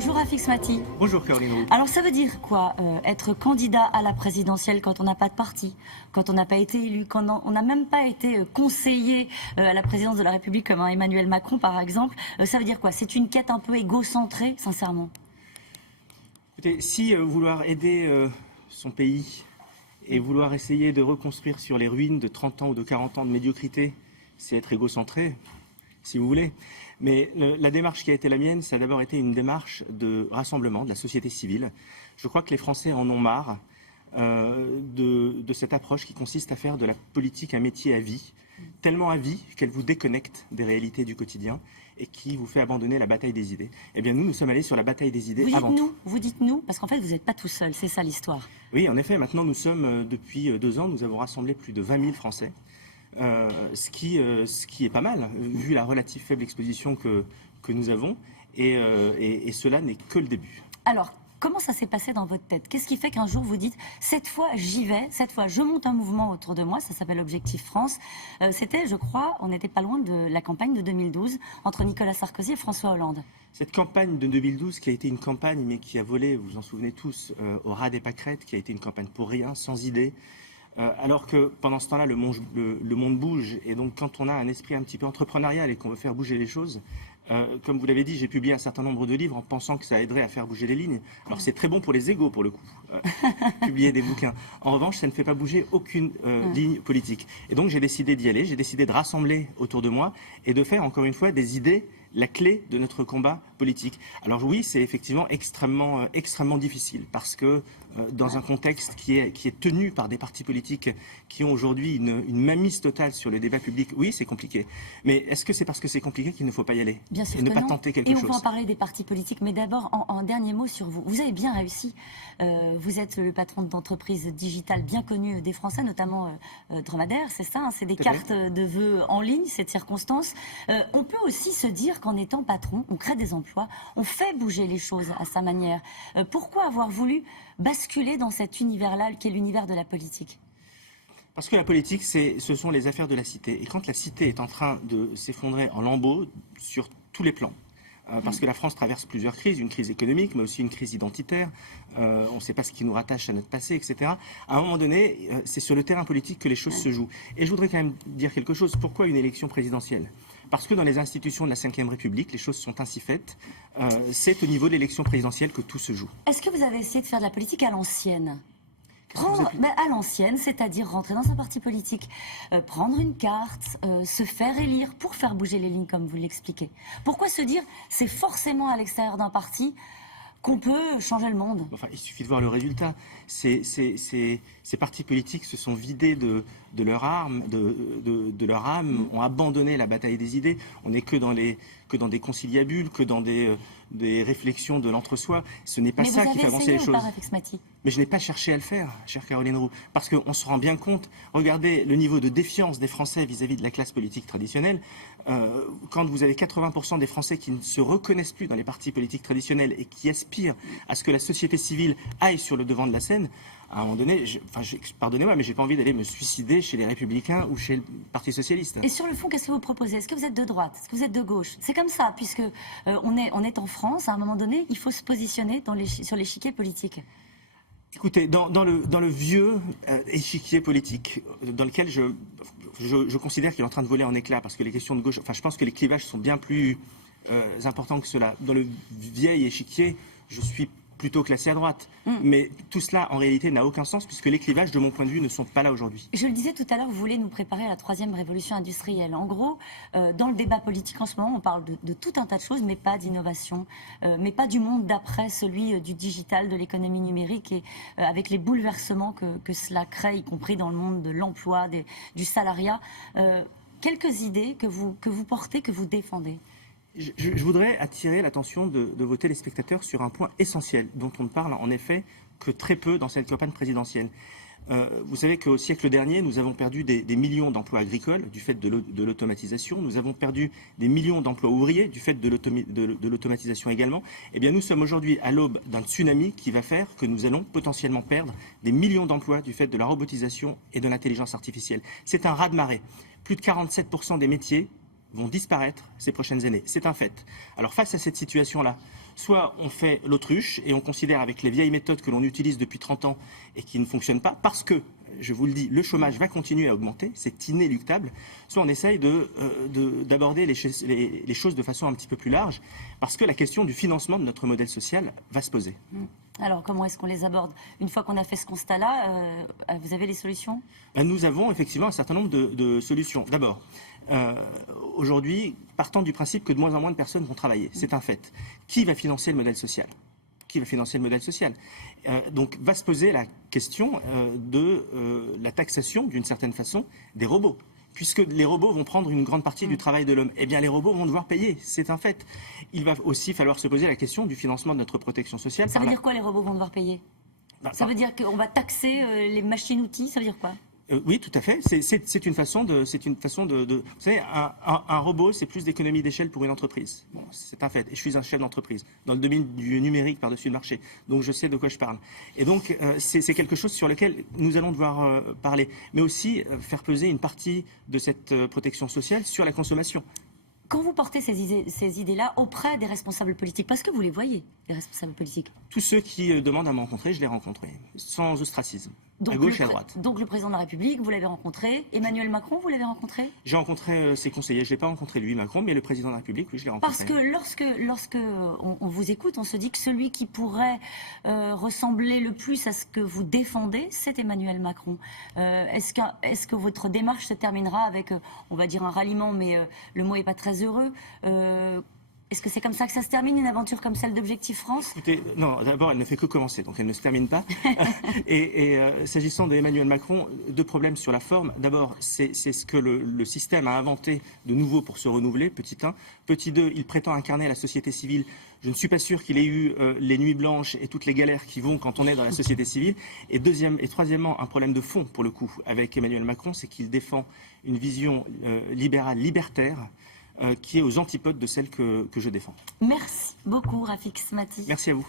Bonjour Rafik Smati. Bonjour Caroline Roux. Alors ça veut dire quoi, être candidat à la présidentielle quand on n'a pas de parti, quand on n'a pas été élu, quand on n'a même pas été conseiller à la présidence de la République comme un Emmanuel Macron par exemple, ça veut dire quoi? C'est une quête un peu égocentrée, sincèrement? Écoutez, si vouloir aider son pays et vouloir essayer de reconstruire sur les ruines de 30 ans ou de 40 ans de médiocrité, c'est être égocentré, si vous voulez. Mais la démarche qui a été la mienne, ça a d'abord été une démarche de rassemblement de la société civile. Je crois que les Français en ont marre de cette approche qui consiste à faire de la politique un métier à vie, tellement à vie qu'elle vous déconnecte des réalités du quotidien et qui vous fait abandonner la bataille des idées. Eh bien, nous sommes allés sur la bataille des idées avant tout. Vous dites nous, parce qu'en fait, vous n'êtes pas tout seul, c'est ça l'histoire. Oui, en effet, maintenant, nous sommes, depuis 2 ans, nous avons rassemblé plus de 20 000 Français. Ce qui est pas mal, vu la relative faible exposition que nous avons, et cela n'est que le début. Alors, comment ça s'est passé dans votre tête? Qu'est-ce qui fait qu'un jour vous dites « cette fois j'y vais, cette fois je monte un mouvement autour de moi », ça s'appelle Objectif France. C'était, je crois, on n'était pas loin de la campagne de 2012 entre Nicolas Sarkozy et François Hollande. Cette campagne de 2012 qui a été une campagne, mais qui a volé, vous vous en souvenez tous, au ras des pâquerettes, qui a été une campagne pour rien, sans idée, alors que pendant ce temps-là, le monde bouge, et donc quand on a un esprit un petit peu entrepreneurial et qu'on veut faire bouger les choses, comme vous l'avez dit, j'ai publié un certain nombre de livres en pensant que ça aiderait à faire bouger les lignes. Alors c'est très bon pour les égos pour le coup, publier des bouquins. En revanche, ça ne fait pas bouger aucune ligne politique. Et donc j'ai décidé d'y aller, j'ai décidé de rassembler autour de moi et de faire encore une fois des idées la clé de notre combat politique. Alors oui, c'est effectivement extrêmement difficile parce que dans un contexte qui est tenu par des partis politiques qui ont aujourd'hui une mainmise totale sur le débat public, oui, c'est compliqué. Mais est-ce que c'est parce que c'est compliqué qu'il ne faut pas y aller? Bien sûr et ne que pas non. tenter quelque chose. chose. Et on va en parler des partis politiques, mais d'abord, en dernier mot sur vous. Vous avez bien réussi. Vous êtes le patron d'entreprises digitales bien connues des Français, notamment Dromadaire, c'est ça, hein, c'est des cartes de vœux en ligne, cette circonstance. On peut aussi se dire qu'en étant patron, on crée des emplois, on fait bouger les choses à sa manière. Pourquoi avoir voulu basculer dans cet univers-là, qui est l'univers de la politique? Parce que la politique, ce sont les affaires de la cité. Et quand la cité est en train de s'effondrer en lambeaux sur tous les plans, parce que la France traverse plusieurs crises, une crise économique, mais aussi une crise identitaire, on ne sait pas ce qui nous rattache à notre passé, etc. À un moment donné, c'est sur le terrain politique que les choses se jouent. Et je voudrais quand même dire quelque chose. Pourquoi une élection présidentielle? Parce que dans les institutions de la Ve République, les choses sont ainsi faites. C'est au niveau de l'élection présidentielle que tout se joue. Est-ce que vous avez essayé de faire de la politique à l'ancienne? À l'ancienne, c'est-à-dire rentrer dans un parti politique, prendre une carte, se faire élire pour faire bouger les lignes comme vous l'expliquez. Pourquoi se dire c'est forcément à l'extérieur d'un parti qu'on peut changer le monde? Enfin, il suffit de voir le résultat. Ces partis politiques se sont vidés de leur âme, ont abandonné la bataille des idées. On n'est que dans des conciliabules, que dans des réflexions de l'entre-soi. Ce n'est pas ça qui fait avancer les choses. Mais je n'ai pas cherché à le faire, chère Caroline Roux, parce qu'on se rend bien compte. Regardez le niveau de défiance des Français vis-à-vis de la classe politique traditionnelle. Quand vous avez 80% des Français qui ne se reconnaissent plus dans les partis politiques traditionnels et qui aspirent à ce que la société civile aille sur le devant de la scène, à un moment donné, pardonnez-moi, mais j'ai pas envie d'aller me suicider chez les Républicains ou chez le Parti Socialiste. Et sur le fond, qu'est-ce que vous proposez? Est-ce que vous êtes de droite? Est-ce que vous êtes de gauche? C'est comme ça, puisque on est en France, à un moment donné, il faut se positionner sur l'échiquier politique. Écoutez, dans le vieux échiquier politique, dans lequel je considère qu'il est en train de voler en éclats, parce que les questions de gauche, enfin je pense que les clivages sont bien plus importants que cela. Dans le vieil échiquier, je suis plutôt classé à droite. Mais tout cela, en réalité, n'a aucun sens, puisque les clivages, de mon point de vue, ne sont pas là aujourd'hui. Je le disais tout à l'heure, vous voulez nous préparer à la 3e révolution industrielle. En gros, dans le débat politique en ce moment, on parle de tout un tas de choses, mais pas d'innovation, mais pas du monde d'après, celui du digital, de l'économie numérique, et avec les bouleversements que cela crée, y compris dans le monde de l'emploi, du salariat. Quelques idées que vous portez, que vous défendez. Je voudrais attirer l'attention de vos téléspectateurs sur un point essentiel dont on ne parle en effet que très peu dans cette campagne présidentielle. Vous savez qu'au siècle dernier, nous avons perdu des millions d'emplois agricoles du fait de l'automatisation. Nous avons perdu des millions d'emplois ouvriers du fait de l'automatisation également. Eh bien, nous sommes aujourd'hui à l'aube d'un tsunami qui va faire que nous allons potentiellement perdre des millions d'emplois du fait de la robotisation et de l'intelligence artificielle. C'est un raz-de-marée. Plus de 47% des métiers vont disparaître ces prochaines années. C'est un fait. Alors face à cette situation-là, soit on fait l'autruche et on considère avec les vieilles méthodes que l'on utilise depuis 30 ans et qui ne fonctionnent pas, parce que, je vous le dis, le chômage va continuer à augmenter, c'est inéluctable, soit on essaye d'aborder les choses de façon un petit peu plus large, parce que la question du financement de notre modèle social va se poser. Alors, comment est-ce qu'on les aborde? Une fois qu'on a fait ce constat-là, vous avez les solutions? Nous avons effectivement un certain nombre de solutions. D'abord, aujourd'hui, partant du principe que de moins en moins de personnes vont travailler, c'est un fait. Qui va financer le modèle social? Qui va financer le modèle social? Donc, va se poser la question de la taxation, d'une certaine façon, des robots. Puisque les robots vont prendre une grande partie du travail de l'homme, eh bien les robots vont devoir payer, c'est un fait. Il va aussi falloir se poser la question du financement de notre protection sociale. Ça veut dire quoi, les robots vont devoir payer? Ça veut dire qu'on va taxer les machines-outils? Ça veut dire quoi? Oui, tout à fait. C'est une façon de. Vous savez, un robot, c'est plus d'économie d'échelle pour une entreprise. Bon, c'est un fait. Et je suis un chef d'entreprise dans le domaine du numérique par-dessus le marché. Donc je sais de quoi je parle. Et donc c'est quelque chose sur lequel nous allons devoir parler, mais aussi faire peser une partie de cette protection sociale sur la consommation. Quand vous portez ces idées-là auprès des responsables politiques, parce que vous les voyez, les responsables politiques. Tous ceux qui demandent à me rencontrer, je les rencontre, sans ostracisme, à gauche et à droite. Donc le président de la République, vous l'avez rencontré. Emmanuel Macron, vous l'avez rencontré? J'ai rencontré ses conseillers. Je ne l'ai pas rencontré lui, Macron, mais le président de la République, oui, je l'ai rencontré. Parce que lorsque on vous écoute, on se dit que celui qui pourrait ressembler le plus à ce que vous défendez, c'est Emmanuel Macron. Est-ce que votre démarche se terminera avec, on va dire, un ralliement, mais le mot n'est pas très heureux. Est-ce que c'est comme ça que ça se termine, une aventure comme celle d'Objectif France? Écoutez, non, d'abord, elle ne fait que commencer, donc elle ne se termine pas. et s'agissant d'Emmanuel Macron, deux problèmes sur la forme. D'abord, c'est ce que le système a inventé de nouveau pour se renouveler, petit 1. Petit 2, il prétend incarner la société civile. Je ne suis pas sûr qu'il ait eu les nuits blanches et toutes les galères qui vont quand on est dans la société civile. Et troisièmement, un problème de fond, pour le coup, avec Emmanuel Macron, c'est qu'il défend une vision libérale, libertaire, qui est aux antipodes de celle que je défends. Merci beaucoup, Rafik Smati. Merci à vous.